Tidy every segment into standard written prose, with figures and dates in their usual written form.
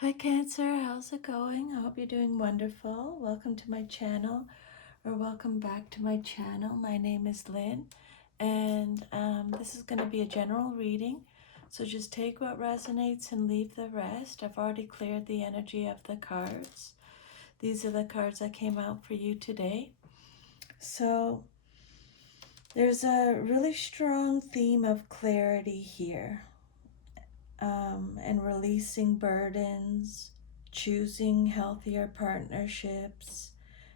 Hi Cancer, how's it going? I hope you're doing wonderful. Welcome to my channel, or welcome back to my channel. My name is Lynn, and this is going to be a general reading. So just take what resonates and leave the rest. I've already cleared the energy of the cards. These are the cards that came out for you today. So there's a really strong theme of clarity here. And releasing burdens, choosing healthier partnerships,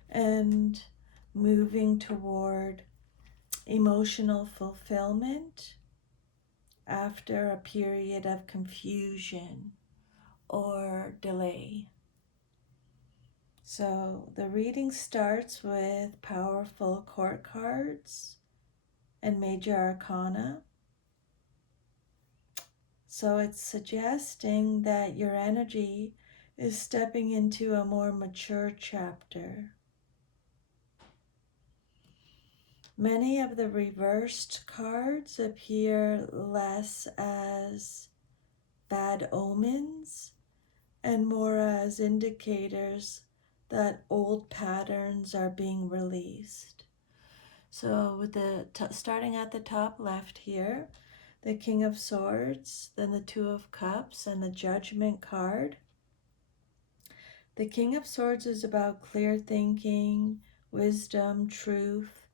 and moving toward emotional fulfillment after a period of confusion or delay. So the reading starts with powerful court cards and major arcana. So it's suggesting that your energy is stepping into a more mature chapter. Many of the reversed cards appear less as bad omens and more as indicators that old patterns are being released. So with the starting at the top left here, the King of Swords, then the Two of Cups, and the Judgment card. The King of Swords is about clear thinking, wisdom, truth,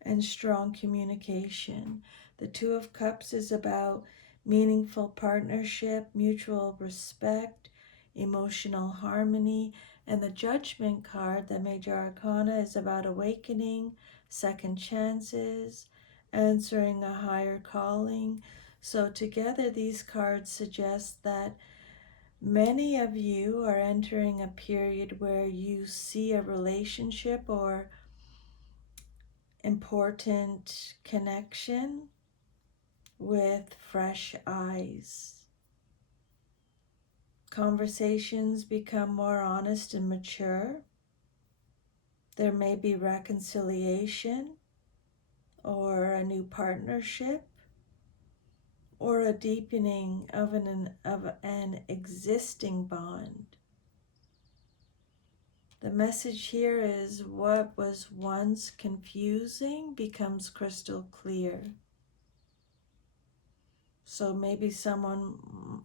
and strong communication. The Two of Cups is about meaningful partnership, mutual respect, emotional harmony. And the Judgment card, the Major Arcana, is about awakening, second chances, answering a higher calling. So together these cards suggest that many of you are entering a period where you see a relationship or important connection with fresh eyes. Conversations become more honest and mature. There may be reconciliation or a new partnership or a deepening of an existing bond. The message here is what was once confusing becomes crystal clear. So maybe someone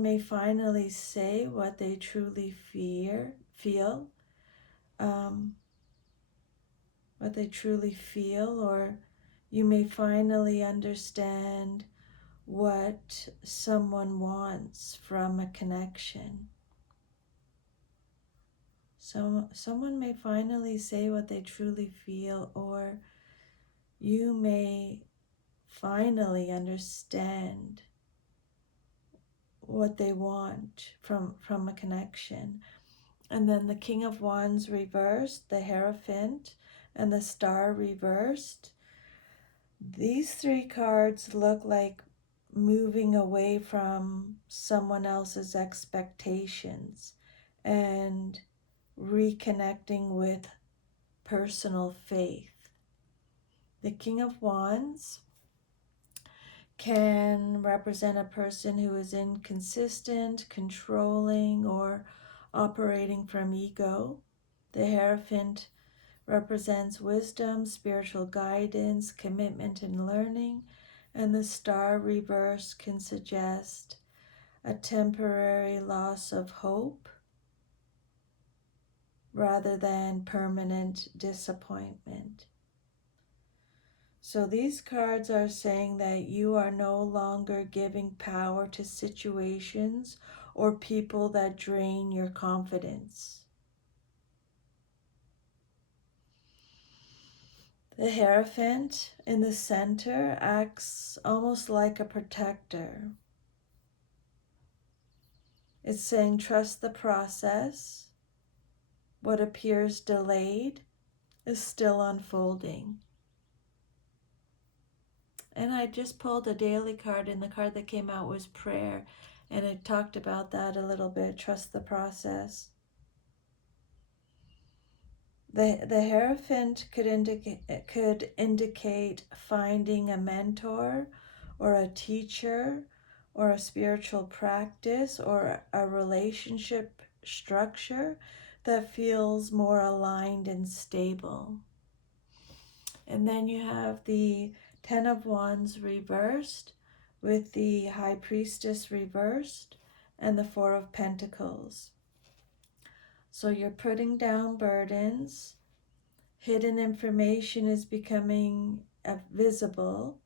may finally say what they truly feel, what they truly feel, or you may finally understand what someone wants from a connection. So someone may finally say what they truly feel, or you may finally understand what they want from a connection. And then the King of Wands reversed, the Hierophant, and the Star reversed. These three cards look like moving away from someone else's expectations and reconnecting with personal faith. The King of Wands can represent a person who is inconsistent, controlling, or operating from ego. The Hierophant represents wisdom, spiritual guidance, commitment, and learning. And the Star reverse can suggest a temporary loss of hope rather than permanent disappointment. So these cards are saying that you are no longer giving power to situations or people that drain your confidence. The Hierophant in the center acts almost like a protector. It's saying trust the process. What appears delayed is still unfolding. And I just pulled a daily card, and the card that came out was prayer. And it talked about that a little bit, trust the process. The Hierophant could indicate finding a mentor or a teacher or a spiritual practice or a relationship structure that feels more aligned and stable. And then you have the Ten of Wands reversed with the High Priestess reversed and the Four of Pentacles. So you're putting down burdens, hidden information is becoming visible,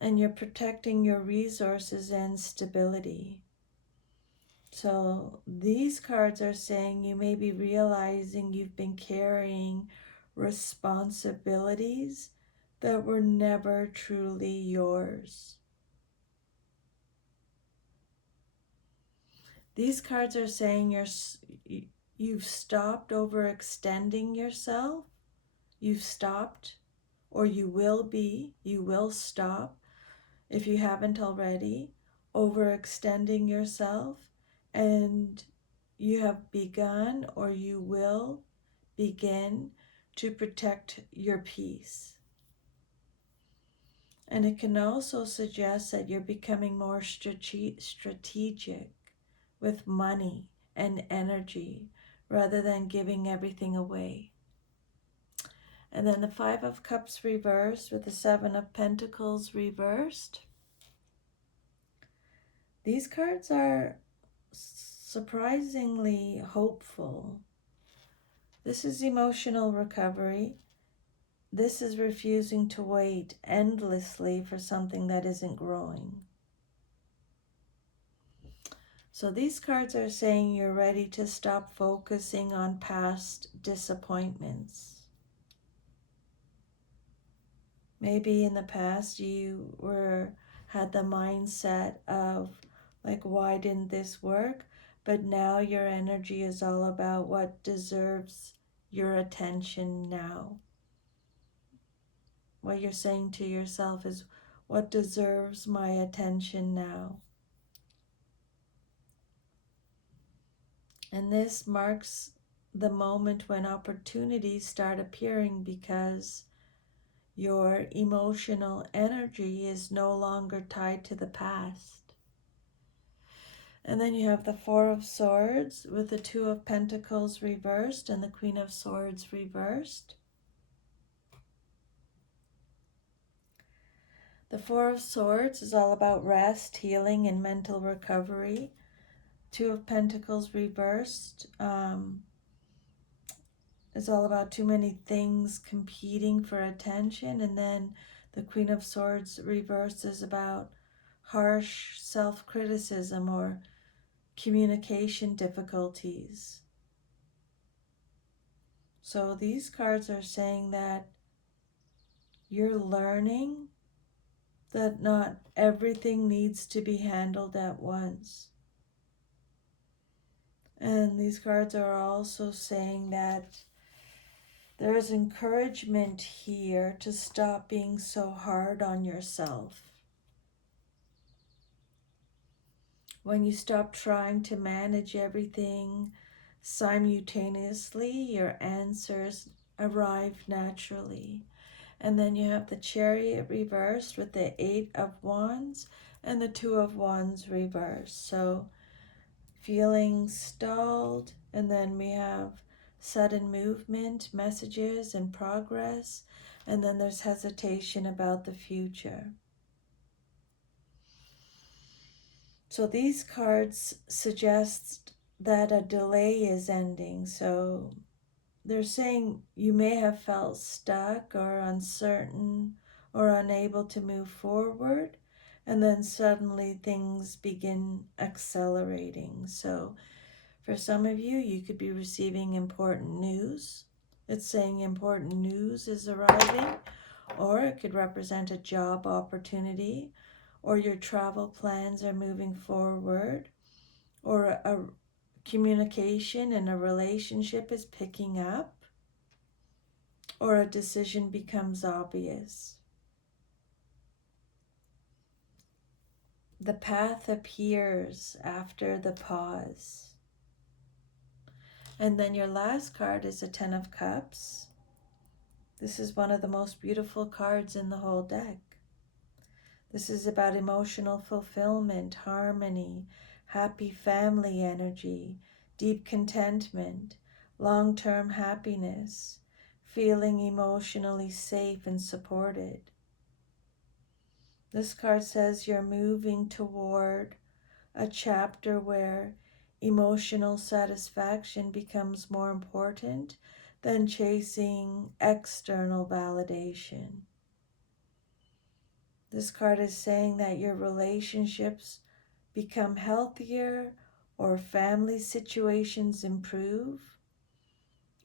and you're protecting your resources and stability. So these cards are saying you may be realizing you've been carrying responsibilities that were never truly yours. These cards are saying you've stopped overextending yourself. You've stopped, or you will stop if you haven't already, overextending yourself, and you have begun or you will begin to protect your peace. And it can also suggest that you're becoming more strategic with money and energy rather than giving everything away. And then the Five of Cups reversed with the Seven of Pentacles reversed. These cards are surprisingly hopeful. This is emotional recovery. This is refusing to wait endlessly for something that isn't growing. So these cards are saying you're ready to stop focusing on past disappointments. Maybe in the past you had the mindset of like, why didn't this work? But now your energy is all about what deserves your attention now. What you're saying to yourself is, what deserves my attention now? And this marks the moment when opportunities start appearing because your emotional energy is no longer tied to the past. And then you have the Four of Swords with the Two of Pentacles reversed and the Queen of Swords reversed. The Four of Swords is all about rest, healing, and mental recovery. Two of Pentacles reversed is all about too many things competing for attention. And then the Queen of Swords reversed is about harsh self-criticism or communication difficulties. So these cards are saying that you're learning that not everything needs to be handled at once. And these cards are also saying that there is encouragement here to stop being so hard on yourself. When you stop trying to manage everything simultaneously, your answers arrive naturally. And then you have the Chariot reversed with the Eight of Wands and the Two of Wands reversed. So feeling stalled, and then we have sudden movement, messages, and progress, and then there's hesitation about the future. So these cards suggest that a delay is ending. So they're saying you may have felt stuck or uncertain or unable to move forward, and then suddenly things begin accelerating. So for some of you, you could be receiving important news. It's saying important news is arriving, or it could represent a job opportunity, or your travel plans are moving forward, or a communication in a relationship is picking up, or a decision becomes obvious. The path appears after the pause. And then your last card is a Ten of Cups. This is one of the most beautiful cards in the whole deck. This is about emotional fulfillment, harmony, happy family energy, deep contentment, long-term happiness, feeling emotionally safe and supported. This card says you're moving toward a chapter where emotional satisfaction becomes more important than chasing external validation. This card is saying that your relationships become healthier, or family situations improve,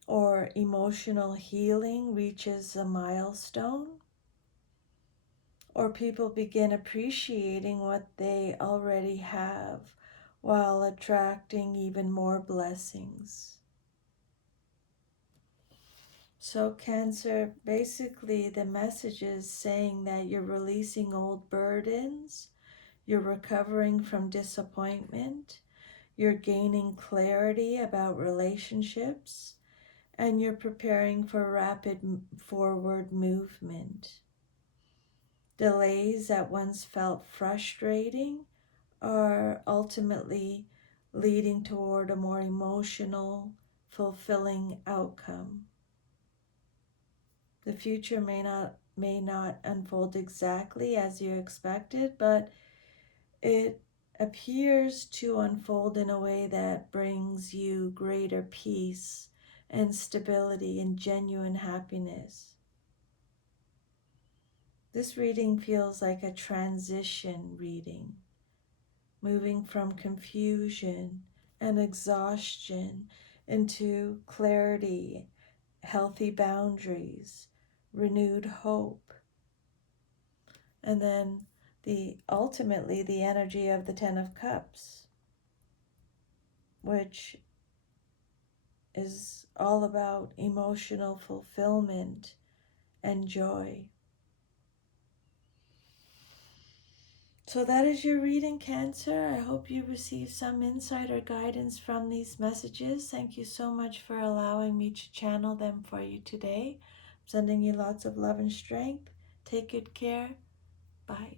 or emotional healing reaches a milestone, or people begin appreciating what they already have while attracting even more blessings. So, Cancer, basically, the message is saying that you're releasing old burdens, you're recovering from disappointment, you're gaining clarity about relationships, and you're preparing for rapid forward movement. Delays that once felt frustrating are ultimately leading toward a more emotional, fulfilling outcome. The future may not unfold exactly as you expected, but it appears to unfold in a way that brings you greater peace and stability and genuine happiness. This reading feels like a transition reading, moving from confusion and exhaustion into clarity, healthy boundaries, renewed hope, and then ultimately the energy of the Ten of Cups, which is all about emotional fulfillment and joy. So that is your reading, Cancer. I hope you receive some insight or guidance from these messages. Thank you so much for allowing me to channel them for you today. I'm sending you lots of love and strength. Take good care. Bye.